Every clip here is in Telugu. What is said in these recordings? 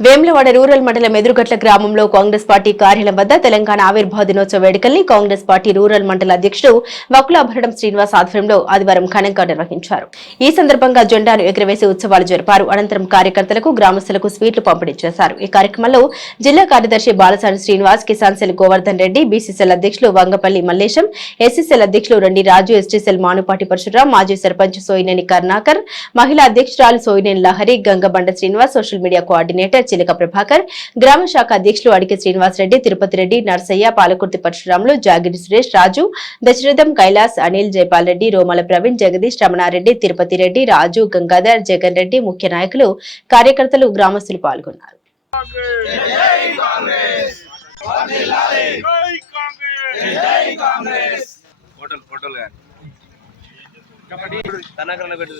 వేములవాడ రూరల్ మండలం ఎదురుగట్ల గ్రామంలో కాంగ్రెస్ పార్టీ కార్యాలయం వద్ద తెలంగాణ ఆవిర్భావ దినోత్సవ వేడుకల్ని కాంగ్రెస్ పార్టీ రూరల్ మండల అధ్యక్షుడు వకులాభరణం శ్రీనివాస్ ఆధ్వర్యంలో ఆదివారం ఘనంగా నిర్వహించారు. ఈ సందర్భంగా జెండాను ఎగురవేసి ఉత్సవాలు జరిపారు. అనంతరం కార్యకర్తలకు గ్రామస్తులకు స్వీట్లు పంపిణీ చేశారు. ఈ కార్యక్రమంలో జిల్లా కార్యదర్శి బాలసాని శ్రీనివాస్ కిసాన్ సెల్ గోవర్ధన్ రెడ్డి బీసీసీఎల్ అధ్యక్షులు వంగపల్లి మల్లేశం ఎస్సీసీఎల్ అధ్యక్షులు రెండి రాజు ఎస్టీసీఎల్ మానుపాటి పరశురాం మాజీ సర్పంచ్ సోయినేని కరుణాకర్ మహిళా అధ్యక్షురాలు Soyineni Lahari Gangabanda Srinivas social media coordinator Chilaka Prabhakar గ్రామ శాఖ అధ్యక్షులు అడికె శ్రీనివాస్ రెడ్డి తిరుపతి రెడ్డి నర్సయ్య పాలకుర్తి పరశురాములు జాగిరి సురేష్ రాజు దశరథం కైలాస్ అనిల్ జైపాల్ రెడ్డి రోమల ప్రవీణ్ జగదీష్ రమణారెడ్డి తిరుపతి రెడ్డి రాజు గంగాధర్ జగన్ రెడ్డి ముఖ్య నాయకులు కార్యకర్తలు గ్రామస్తులు పాల్గొన్నారు ఫోటోలు ఫోటోలు కానీ పెట్టు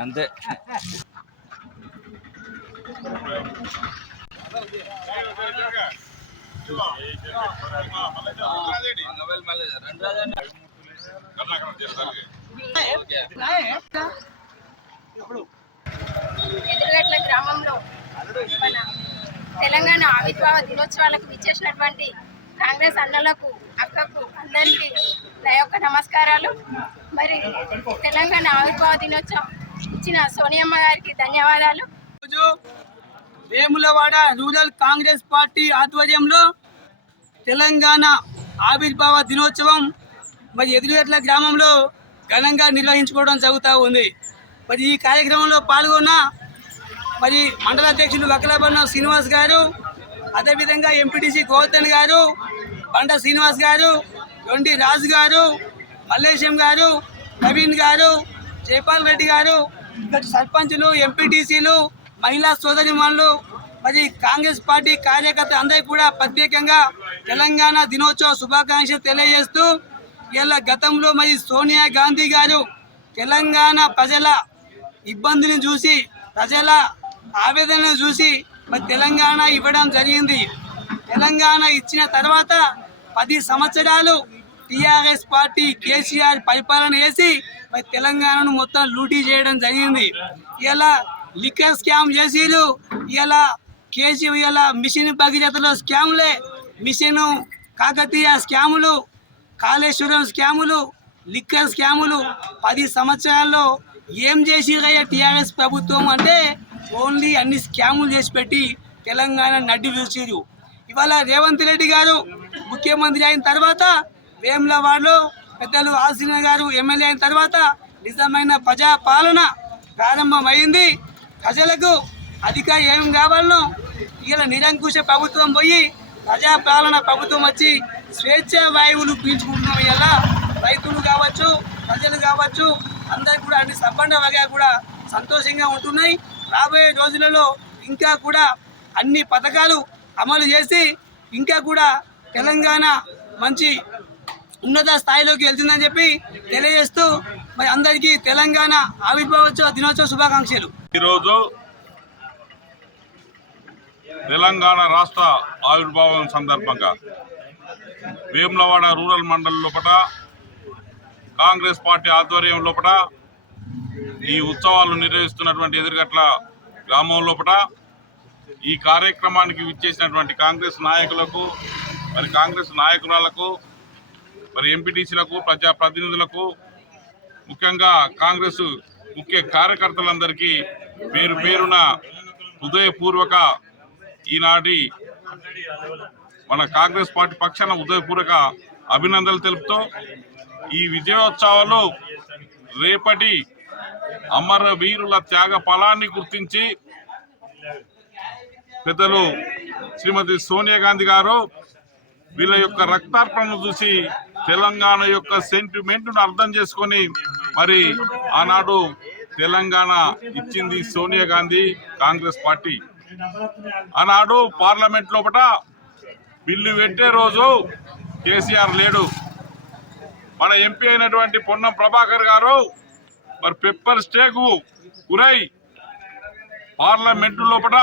అంతే. ఎదురుగట్ల గ్రామంలో మన తెలంగాణ ఆవిర్భావ దినోత్సవాలకు విచ్చేసినటువంటి కాంగ్రెస్ అన్నలకు అక్కకు అందరికీ నా యొక్క నమస్కారాలు. మరి తెలంగాణ ఆవిర్భావ దినోత్సవం ఇచ్చిన సోనియమ్మ గారికి ధన్యవాదాలు. వేములవాడ రూరల్ కాంగ్రెస్ పార్టీ ఆధ్వర్యంలో తెలంగాణ ఆవిర్భావ దినోత్సవం మరి ఎదురుగట్ల గ్రామంలో ఘనంగా నిర్వహించుకోవడం జరుగుతూ ఉంది. మరి ఈ కార్యక్రమంలో పాల్గొన్న మరి మండల అధ్యక్షులు వకలాభరణ శ్రీనివాస్ గారు అదేవిధంగా ఎంపీటీసీ గోవర్ధన్ గారు బండ శ్రీనివాస్ గారు రొండి రాజు గారు మల్లేశం గారు నవీన్ గారు జైపాల్ రెడ్డి గారు సర్పంచ్లు సర్పంచులు ఎంపీటీసీలు మహిళా సోదరిమణులు మరి కాంగ్రెస్ పార్టీ కార్యకర్త అందరికీ కూడా ప్రత్యేకంగా తెలంగాణ దినోత్సవ శుభాకాంక్షలు తెలియజేస్తూ ఇలా గతంలో మరి సోనియా గాంధీ గారు తెలంగాణ ప్రజల ఇబ్బందిని చూసి ప్రజల ఆవేదనను చూసి మరి తెలంగాణ ఇవ్వడం జరిగింది. తెలంగాణ ఇచ్చిన తర్వాత పది సంవత్సరాలు టిఆర్ఎస్ పార్టీ కేసీఆర్ పరిపాలన చేసి మరి తెలంగాణను మొత్తం లూటీ చేయడం జరిగింది. ఇలా లిక్కర్ స్కామ్ చేసిరు ఇలా కేసీ ఇలా మిషన్ భగీరథలో స్కాములే. మిషన్ కాకతీయ స్కాములు కాళేశ్వరం స్కాములు లిక్కర్ స్కాములు పది సంవత్సరాల్లో ఏం చేసిరయ్యా టీఆర్ఎస్ ప్రభుత్వం అంటే ఓన్లీ అన్ని స్కాములు చేసి పెట్టి తెలంగాణ నడ్డి విరిచిరు ఇవాళ రేవంత్ రెడ్డి గారు ముఖ్యమంత్రి అయిన తర్వాత వేములవాడలో పెద్దలు ఆసిన గారు ఎమ్మెల్యే అయిన తర్వాత నిజమైన ప్రజా పాలన ప్రారంభమైంది. ప్రజలకు అధిక ఏం కావాలనో ఇలా నిరంకుశ ప్రభుత్వం పోయి ప్రజా పాలన ప్రభుత్వం వచ్చి స్వేచ్ఛ వాయువులు పీల్చుకుంటున్నాం ఇలా రైతులు కావచ్చు ప్రజలు కావచ్చు అందరు కూడా అన్ని సబ్బండగా కూడా సంతోషంగా ఉంటున్నాయి. రాబోయే రోజులలో ఇంకా కూడా అన్ని పథకాలు అమలు చేసి ఇంకా కూడా తెలంగాణ మంచి ఉన్నత స్థాయిలోకి వెళ్తుందని చెప్పి తెలియజేస్తూ మరి అందరికీ తెలంగాణ ఆవిర్భావోత్సవ దినోత్సవ శుభాకాంక్షలు. ఈరోజు తెలంగాణ రాష్ట్ర ఆవిర్భావం సందర్భంగా వేములవాడ రూరల్ మండలం లోపల కాంగ్రెస్ పార్టీ ఆధ్వర్యం లోపల ఈ ఉత్సవాలు నిర్వహిస్తున్నటువంటి ఎదురుగట్ల గ్రామం లోపల ఈ కార్యక్రమానికి విచ్చేసినటువంటి కాంగ్రెస్ నాయకులకు మరి కాంగ్రెస్ నాయకురాలకు మరి ఎంపీటీసీలకు ప్రజాప్రతినిధులకు ముఖ్యంగా కాంగ్రెస్ ముఖ్య కార్యకర్తలందరికీ పేరు పేరున హృదయపూర్వక ఈనాటి మన కాంగ్రెస్ పార్టీ పక్షాన హృదయపూర్వక అభినందనలు తెలుపుతూ ఈ విజయోత్సవాలు రేపటి అమర వీరుల త్యాగ ఫలాన్ని గుర్తించి పెద్దలు శ్రీమతి సోనియా గాంధీ గారు వీళ్ళ యొక్క రక్తార్పణను చూసి తెలంగాణ యొక్క సెంటిమెంట్ను అర్థం చేసుకొని మరి ఆనాడు తెలంగాణ ఇచ్చింది సోనియా గాంధీ కాంగ్రెస్ పార్టీ. ఆనాడు పార్లమెంట్ లోపల బిల్లు పెట్టే రోజు కేసీఆర్ లేడు. మన ఎంపీ అయినటువంటి పొన్నం ప్రభాకర్ గారు మరి పెప్పర్ స్టేకు గురై పార్లమెంటు లోపల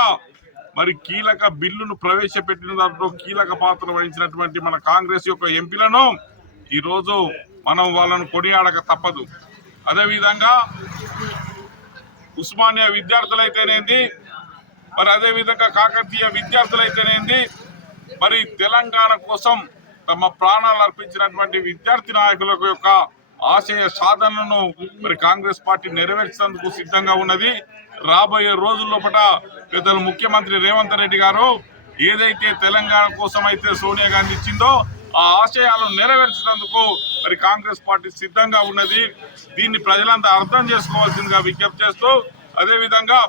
మరి కీలక బిల్లును ప్రవేశపెట్టిన దాంట్లో కీలక పాత్ర వహించినటువంటి మన కాంగ్రెస్ యొక్క ఎంపీలను ఈరోజు మనం వాళ్ళను కొనియాడక తప్పదు. అదేవిధంగా ఉస్మానియా విద్యార్థులైతేనేంది మరి అదేవిధంగా కాకతీయ విద్యార్థులైతేనేంది మరి తెలంగాణ కోసం తమ ప్రాణాలు అర్పించినటువంటి విద్యార్థి నాయకుల యొక్క ఆశయ సాధనలను మరి కాంగ్రెస్ పార్టీ నెరవేర్చేందుకు సిద్ధంగా ఉన్నది. రాబోయే రోజుల్లోపట పెద్దలు ముఖ్యమంత్రి రేవంత్ రెడ్డి గారు ఏదైతే తెలంగాణ కోసం అయితే సోనియా గాంధీ ఇచ్చిందో ఆ ఆశయాలను నెరవేర్చినందుకు మరి కాంగ్రెస్ పార్టీ సిద్ధంగా ఉన్నది. దీన్ని ప్రజలంతా అర్థం చేసుకోవాల్సిందిగా విజ్ఞప్తి చేస్తూ అదేవిధంగా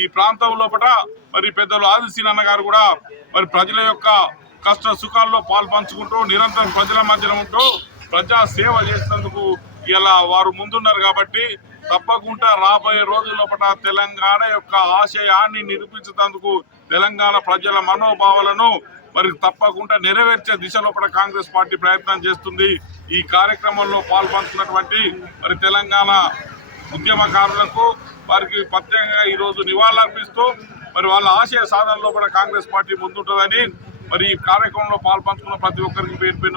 ఈ ప్రాంతం లోపల మరి పెద్దలు ఆదిశీనన్న గారు కూడా మరి ప్రజల యొక్క కష్ట సుఖాల్లో పాల్పంచుకుంటూ నిరంతరం ప్రజల మధ్యన ఉంటూ ప్రజా సేవ చేసినందుకు ఇలా వారు ముందున్నారు కాబట్టి తప్పకుండా రాబోయే రోజుల లోపల తెలంగాణ యొక్క ఆశయాన్ని నిరూపించేందుకు తెలంగాణ ప్రజల మనోభావాలను మరి తప్పకుండా నెరవేర్చే దిశలో కూడా కాంగ్రెస్ పార్టీ ప్రయత్నం చేస్తుంది. ఈ కార్యక్రమంలో పాల్పంచుకున్నటువంటి మరి తెలంగాణ ఉద్యమకారులకు వారికి ప్రత్యేకంగా ఈరోజు నివాళులర్పిస్తూ మరి వాళ్ళ ఆశయ సాధనలో కూడా కాంగ్రెస్ పార్టీ ముందుంటుందని మరి ఈ కార్యక్రమంలో పాల్పంచుకున్న ప్రతి ఒక్కరికి పేరు పేరు